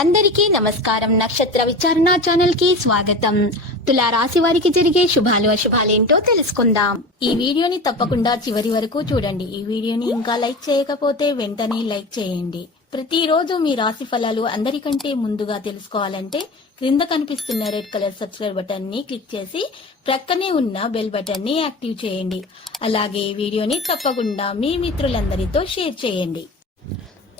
అందరికీ నమస్కారం. నక్షత్ర విచారణ ఛానల్ కి స్వాగతం. తులా రాశి వారికి జరిగే శుభాలు అశుభాలేంటో తెలుసుకుందాం. ఈ వీడియోని తప్పకుండా చివరి వరకు చూడండి. ఈ వీడియోని ఇంకా లైక్ చేయకపోతే వెంటనే లైక్ చేయండి. ప్రతిరోజు మీ రాశి ఫలాలు అందరికంటే ముందుగా తెలుసుకోవాలంటే క్రింద కనిపిస్తున్న రెడ్ కలర్ సబ్స్క్రైబ్ బటన్ ని క్లిక్ చేసి ప్రక్కనే ఉన్న బెల్ బటన్ ని యాక్టివ్ చేయండి. అలాగే ఈ వీడియోని తప్పకుండా మీ మిత్రులందరితో షేర్ చేయండి.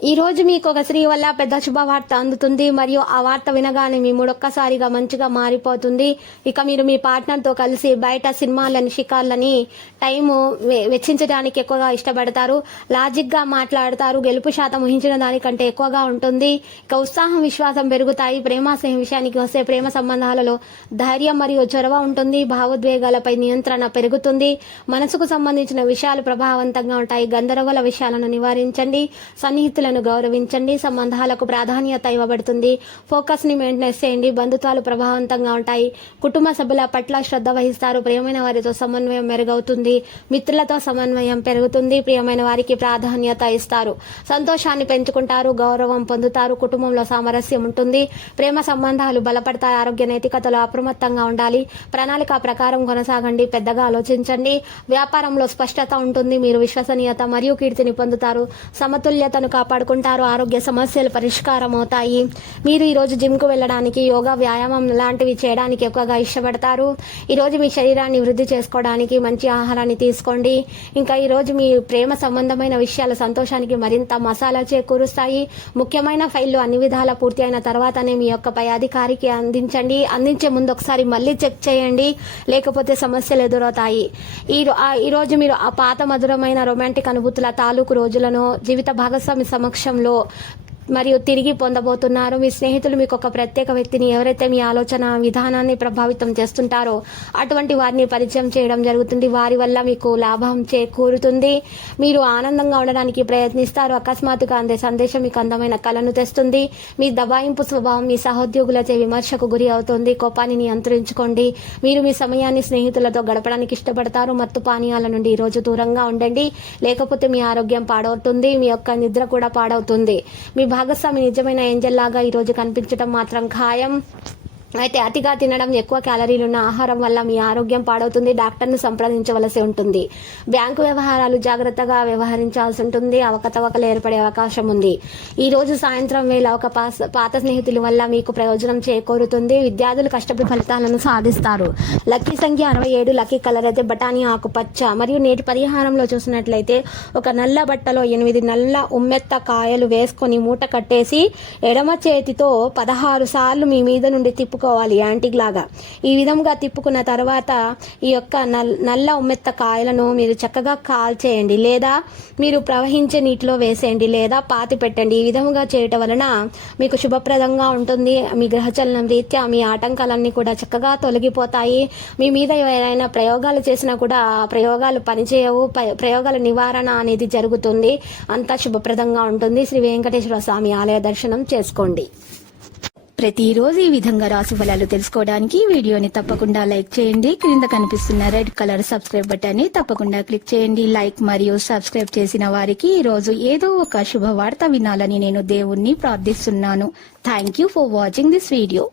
ఈ రోజు మీకు ఒక స్త్రీ వల్ల పెద్ద శుభవార్త అందుతుంది మరియు ఆ వార్త వినగానే మీ మూడొక్కసారిగా మంచిగా మారిపోతుంది. ఇక మీరు మీ పార్ట్నర్ తో కలిసి బయట సినిమాలని షికార్లని టైం వెచ్చించడానికి ఎక్కువగా ఇష్టపడతారు. లాజిక్ గా మాట్లాడతారు. గెలుపు శాతం ఊహించిన దానికంటే ఎక్కువగా ఉంటుంది. ఇక ఉత్సాహం విశ్వాసం పెరుగుతాయి. ప్రేమ స్నేహ విషయానికి వస్తే ప్రేమ సంబంధాలలో ధైర్యం మరియు చొరవ ఉంటుంది. భావోద్వేగాలపై నియంత్రణ పెరుగుతుంది. మనసుకు సంబంధించిన విషయాలు ప్రభావవంతంగా ఉంటాయి. గందరగోళ విషయాలను నివారించండి. సన్నిహితుల గౌరవించండి. సంబంధాలకు ప్రాధాన్యత ఇవ్వబడుతుంది. ఫోకస్ ని మెయింటైన్ చేయండి. బంధుత్వాలు ప్రభావవంతంగా ఉంటాయి. కుటుంబ సభ్యుల పట్ల శ్రద్ధ వహిస్తారు. ప్రియమైన వారితో సమన్వయం మెరుగవుతుంది. మిత్రులతో సమన్వయం పెరుగుతుంది. ప్రియమైన వారికి ప్రాధాన్యత ఇస్తారు. సంతోషాన్ని పెంచుకుంటారు. గౌరవం పొందుతారు. కుటుంబంలో సామరస్యం ఉంటుంది. ప్రేమ సంబంధాలు బలపడతాయి. ఆరోగ్య నైతికతలో అప్రమత్తంగా ఉండాలి. ప్రణాళిక ప్రకారం కొనసాగండి. పెద్దగా ఆలోచించండి. వ్యాపారంలో స్పష్టత ఉంటుంది. మీరు విశ్వసనీయత మరియు కీర్తిని పొందుతారు. సమతుల్యతను కాపాడుకుంటారు. ఆరోగ్య సమస్యలు పరిష్కారం అవుతాయి. మీరు ఈ రోజు జిమ్ కు వెళ్ళడానికి, యోగా, వ్యాయామం లాంటివి చేయడానికి ఎక్కువగా ఇష్టపడతారు. ఈ రోజు మీ శరీరాన్ని వృద్ధి చేసుకోవడానికి మంచి ఆహారాన్ని తీసుకోండి. ఇంకా ఈ రోజు మీ ప్రేమ సంబంధమైన విషయాల సంతోషానికి మరింత మసాలా చేకూరుస్తాయి. ముఖ్యమైన ఫైళ్లు అన్ని విధాలా పూర్తి అయిన తర్వాతనే మీ యొక్క పై అధికారికి అందించండి. అందించే ముందు ఒకసారి మళ్ళీ చెక్ చేయండి, లేకపోతే సమస్యలు ఎదురవుతాయి. ఈ రోజు మీరు ఆ పాత మధురమైన రొమాంటిక్ అనుభూతుల తాలూకు రోజులను జీవిత భాగస్వామి సమక్షంలో మరియు తిరిగి పొందబోతున్నారు. మీ స్నేహితులు మీకు ఒక ప్రత్యేక వ్యక్తిని, ఎవరైతే మీ ఆలోచన విధానాన్ని ప్రభావితం చేస్తుంటారో అటువంటి వారిని పరిచయం చేయడం జరుగుతుంది. వారి వల్ల మీకు లాభం చేకూరుతుంది. మీరు ఆనందంగా ఉండడానికి ప్రయత్నిస్తారు. అకస్మాత్తుగా అందే సందేశం మీకు అందమైన కళను తెస్తుంది. మీ దబాయింపు స్వభావం మీ సహోద్యోగులచే విమర్శకు గురి అవుతుంది. కోపాన్ని నియంత్రించుకోండి. మీరు మీ సమయాన్ని స్నేహితులతో గడపడానికి ఇష్టపడతారు. మత్తు పానీయాల నుండి ఈ రోజు దూరంగా ఉండండి, లేకపోతే మీ ఆరోగ్యం పాడవుతుంది. మీ యొక్క నిద్ర కూడా పాడవుతుంది. మీ భాగస్వామి నిజమైన ఏంజల్ లాగా ఈ రోజు కనిపించడం మాత్రం ఖాయం. అయితే అతిగా తినడం, ఎక్కువ క్యాలరీలున్న ఆహారం వల్ల మీ ఆరోగ్యం పాడవుతుంది. డాక్టర్ను సంప్రదించవలసి ఉంటుంది. బ్యాంకు వ్యవహారాలు జాగ్రత్తగా వ్యవహరించాల్సి ఉంటుంది. అవకతవకలు ఏర్పడే అవకాశం ఉంది. ఈ రోజు సాయంత్రం వేళ ఒక పాత స్నేహితుల వల్ల మీకు ప్రయోజనం చేకూరుతుంది. విద్యార్థులు కష్టపడి ఫలితాలను సాధిస్తారు. లక్కీ సంఖ్య 67. లక్కీ కలర్ అయితే బఠానీ ఆకుపచ్చ. మరియు నేటి పరిహారంలో చూసినట్లయితే ఒక నల్ల బట్టలో 8 నల్ల ఉమ్మెత్త కాయలు వేసుకొని మూట కట్టేసి ఎడమ చేతితో 16 సార్లు మీ మీద నుండి తిప్పుకోవాలి, యాంటిక్ లాగా. ఈ విధంగా తిప్పుకున్న తర్వాత ఈ యొక్క నల్ల ఉమ్మెత్త కాయలను మీరు చక్కగా కాల్చేయండి, లేదా మీరు ప్రవహించే నీటిలో వేసేయండి, లేదా పాతి పెట్టండి. ఈ విధంగా చేయటం వలన మీకు శుభప్రదంగా ఉంటుంది. మీ గ్రహచలనం రీత్యా మీ ఆటంకాలన్నీ కూడా చక్కగా తొలగిపోతాయి. మీ మీద ఎవరైనా ప్రయోగాలు చేసినా కూడా ఆ ప్రయోగాలు పనిచేయవు. ప్రయోగాల నివారణ అనేది జరుగుతుంది. అంతా శుభప్రదంగా ఉంటుంది. శ్రీ వెంకటేశ్వర స్వామి ఆలయ దర్శనం చేసుకోండి. ప్రతిరోజు ఈ విధంగా రాశి ఫలాలు తెలుసుకోవడానికి వీడియోని తప్పకుండా లైక్ చేయండి. క్రింద కనిపిస్తున్న రెడ్ కలర్ సబ్స్క్రైబ్ బటన్ ని తప్పకుండా క్లిక్ చేయండి. లైక్ మరియు సబ్స్క్రైబ్ చేసిన వారికి ఈ రోజు ఏదో ఒక శుభవార్త వినాలని నేను దేవుణ్ణి ప్రార్థిస్తున్నాను. Thank you for watching this video.